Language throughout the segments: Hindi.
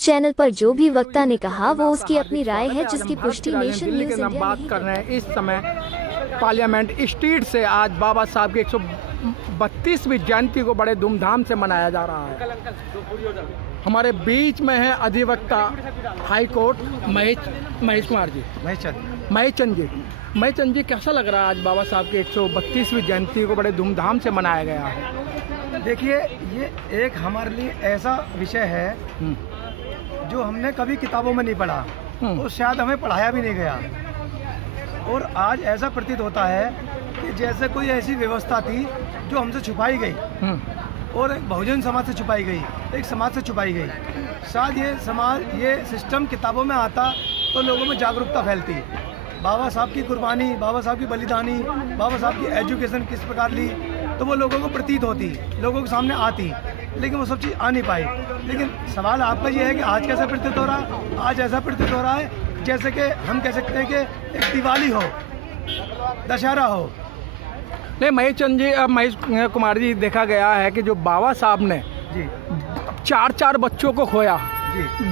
न्यूज चैनल पर जो भी वक्ता ने कहा वो उसकी अपनी राय है, जिसकी पुष्टि नेशन न्यूज इंडिया बात कर रहे हैं। इस समय पार्लियामेंट स्ट्रीट से आज बाबा साहब की 132वीं जयंती को बड़े धूमधाम से मनाया जा रहा है। हमारे बीच में है अधिवक्ता हाई कोर्ट महेश कुमार जी, महेश चंद जी, कैसा लग रहा है आज बाबा साहब की 132वीं जयंती को बड़े धूमधाम से मनाया गया है? देखिए, ये एक हमारे लिए ऐसा विषय है जो हमने कभी किताबों में नहीं पढ़ा और शायद हमें पढ़ाया भी नहीं गया, और आज ऐसा प्रतीत होता है कि जैसे कोई ऐसी व्यवस्था थी जो हमसे छुपाई गई और एक बहुजन समाज से छुपाई गई, एक समाज से छुपाई गई। शायद ये सिस्टम किताबों में आता तो लोगों में जागरूकता फैलती। बाबा साहब की कुर्बानी, बाबा साहब की बलिदानी, बाबा साहब की एजुकेशन किस प्रकार ली, तो वो लोगों को प्रतीत होती, लोगों के सामने आती, लेकिन वो सब चीज़ आ नहीं पाई। लेकिन सवाल आपका ये है कि आज कैसा प्रतीत हो रहा है? आज ऐसा प्रतीत हो रहा है जैसे कि हम कह सकते हैं कि एक दिवाली हो, दशहरा हो। नहीं महेश कुमार जी, देखा गया है कि जो बाबा साहब ने जी 4 बच्चों को खोया,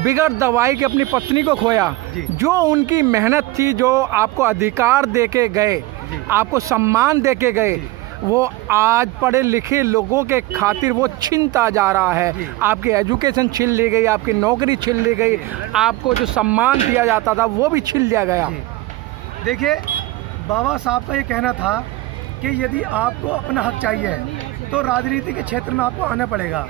बिगड़ दवाई के अपनी पत्नी को खोया, जो उनकी मेहनत थी, जो आपको अधिकार देके गए, आपको सम्मान देके गए, वो आज पढ़े लिखे लोगों के खातिर वो छीनता जा रहा है। आपकी एजुकेशन छीन ली गई, आपकी नौकरी छीन ली गई, आपको जो सम्मान दिया जाता था वो भी छीन लिया गया। देखिए, बाबा साहब का ये कहना था कि यदि आपको अपना हक चाहिए तो राजनीति के क्षेत्र में आपको आना पड़ेगा।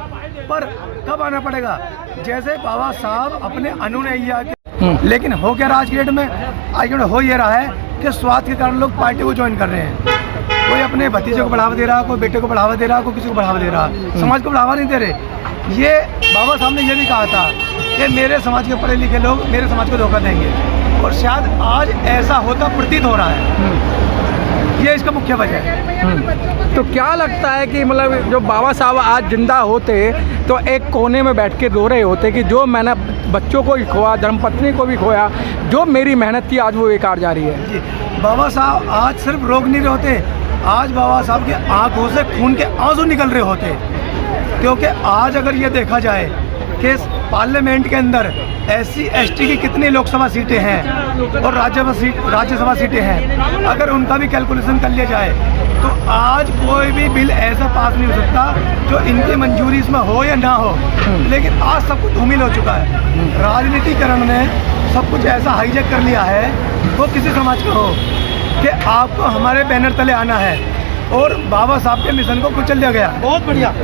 पर कब आना पड़ेगा? जैसे बाबा साहब अपने अनुयायियों के, लेकिन हो क्या रहा आज की डेट में? आज हो ये रहा है कि स्वार्थ के कारण लोग पार्टी को ज्वाइन कर रहे हैं। कोई अपने भतीजे को बढ़ावा दे रहा, कोई बेटे को बढ़ावा दे रहा, कोई किसी को बढ़ावा दे रहा, समाज को बढ़ावा नहीं दे रहे। ये बाबा साहब ने ये भी कहा था कि मेरे समाज के पढ़े लिखे लोग मेरे समाज को धोखा देंगे, और शायद आज ऐसा होता प्रतीत हो रहा है। ये इसका मुख्य वजह है। तो क्या लगता है कि मतलब जो बाबा साहब आज जिंदा होते तो एक कोने में बैठ के रो रहे होते कि जो मैंने बच्चों को भी खोया, धर्मपत्नी को भी खोया, जो मेरी मेहनत थी आज वो बेकार जा रही है। जी, बाबा साहब आज सिर्फ रोग नहीं रहे होते, आज बाबा साहब की आंखों से खून के आंसू निकल रहे होते। क्योंकि आज अगर ये देखा जाए कि पार्लियामेंट के अंदर SC ST की कितनी लोकसभा सीटें हैं और राज्यसभा सीटें हैं, अगर उनका भी कैलकुलेशन कर लिया जाए तो आज कोई भी बिल ऐसा पास नहीं हो सकता जो इनकी मंजूरी इसमें हो या ना हो। लेकिन आज सब कुछ धूमिल हो चुका है। राजनीतिकरण ने सब कुछ ऐसा हाईजैक कर लिया है, वो किसी समाज का हो, कि आपको हमारे बैनर तले आना है, और बाबा साहब के मिशन को कुचल दिया गया। बहुत बढ़िया।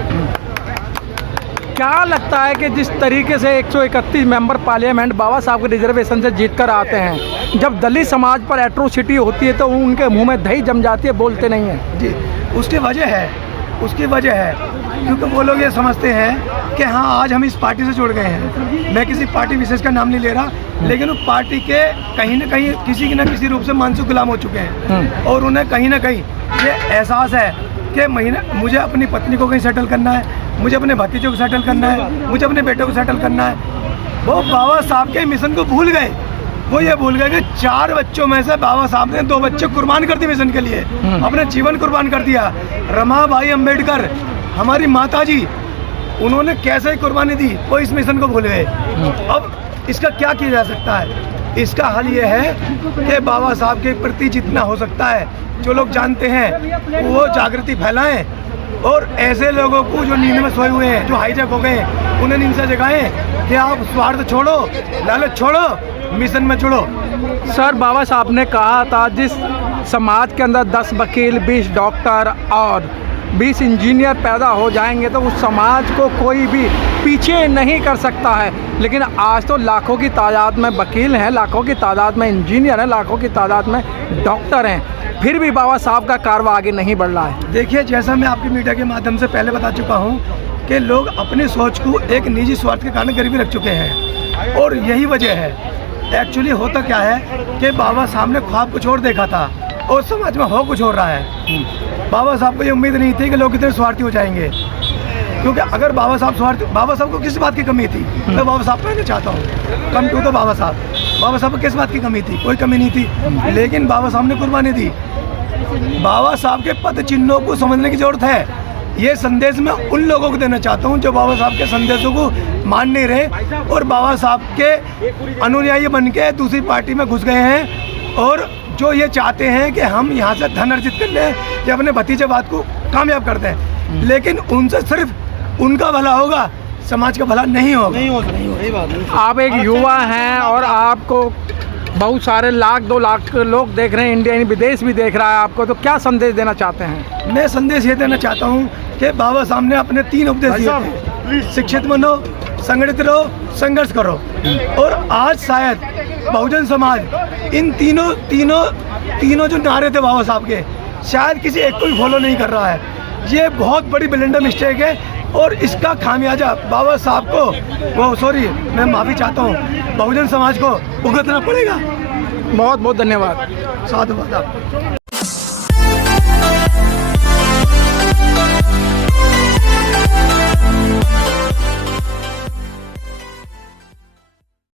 क्या लगता है कि जिस तरीके से 131 मेंबर पार्लियामेंट बाबा साहब के रिजर्वेशन से जीत कर आते हैं, जब दलित समाज पर एट्रोसिटी होती है तो उनके मुंह में दही जम जाती है, बोलते नहीं हैं? जी, उसकी वजह है क्योंकि वो लोग ये समझते हैं कि हाँ आज हम इस पार्टी से जुड़ गए हैं। मैं किसी पार्टी विशेष का नाम नहीं ले रहा, लेकिन वो पार्टी के कहीं ना कहीं किसी न किसी रूप से मानसिक गुलाम हो चुके हैं, और उन्हें कहीं ना कहीं ये एहसास है कि मुझे अपनी पत्नी को कहीं सेटल करना है, मुझे अपने भतीजों को सेटल करना है, मुझे अपने बेटे को सेटल करना है। वो बाबा साहब के मिशन को भूल गए। वो ये भूल गए कि 4 बच्चों में से बाबा साहब ने 2 बच्चे कुर्बान कर दिए मिशन के लिए, अपने जीवन कुर्बान कर दिया। रमाबाई अंबेडकर, हमारी माता जी, उन्होंने कैसे कुर्बानी दी, वो इस मिशन को भूल गए। अब इसका क्या किया जा सकता है? इसका हल ये है कि बाबा साहब के प्रति जितना हो सकता है, जो लोग जानते हैं वो जागृति फैलाएं, और ऐसे लोगों को जो नींद में सोए हुए हैं, जो हाईजैक हो गए, उन्हें नींद से जगाएं कि आप स्वार्थ छोड़ो, लालच छोड़ो, मिशन में जुड़ो। सर, बाबा साहब ने कहा था जिस समाज के अंदर 10 वकील, 20 डॉक्टर और 20 इंजीनियर पैदा हो जाएंगे तो उस समाज को कोई भी पीछे नहीं कर सकता है। लेकिन आज तो लाखों की तादाद में वकील हैं, लाखों की तादाद में इंजीनियर हैं, लाखों की तादाद में डॉक्टर हैं, फिर भी बाबा साहब का कारवा आगे नहीं बढ़ रहा है। देखिए, जैसा मैं आपकी मीडिया के माध्यम से पहले बता चुका हूँ कि लोग अपनी सोच को एक निजी स्वार्थ के कारण गरीबी रख चुके हैं, और यही वजह है। एक्चुअली होता क्या है कि बाबा साहब ने ख्वाब कुछ और देखा था और समाज में हो कुछ हो रहा है। बाबा साहब को ये उम्मीद नहीं थी कि लोग इतने स्वार्थी हो जाएंगे, क्योंकि अगर बाबा साहब को किस बात की कमी थी, मैं बाबा साहब कहना चाहता हूँ, कम टू तो बाबा साहब को किस बात की कमी थी? कोई कमी नहीं थी, लेकिन बाबा साहब ने कुर्बानी दी। बाबा साहब के पद चिन्हों को समझने की जरूरत है। ये संदेश मैं उन लोगों को देना चाहता हूँ जो बाबा साहब के संदेशों को मान नहीं रहे और बाबा साहब के अनुयायी बन के दूसरी पार्टी में घुस गए हैं और जो ये चाहते हैं कि हम यहाँ से धन अर्जित कर लें या अपने भतीजाबाद को कामयाब करते हैं, लेकिन उनसे सिर्फ उनका भला होगा, समाज का भला नहीं होगा। आप एक युवा हैं और आपको बहुत सारे लाख 2 लाख लोग देख रहे हैं, इंडिया यानी विदेश भी देख रहा है आपको, तो क्या संदेश देना चाहते हैं? मैं संदेश ये देना चाहता हूँ कि बाबा साहब ने अपने 3 उपदेश दिए थे, शिक्षित बनो, संगठित रहो, संघर्ष करो। और आज शायद बहुजन समाज इन तीनों जो नारे थे बाबा साहब के, शायद किसी एक को भी फॉलो नहीं कर रहा है। ये बहुत बड़ी ब्लंडर मिस्टेक है और इसका खामियाजा बाबा साहब को मैं माफ़ी चाहता हूँ, बहुजन समाज को भुगतना पड़ेगा। बहुत बहुत धन्यवाद। साधुवाद।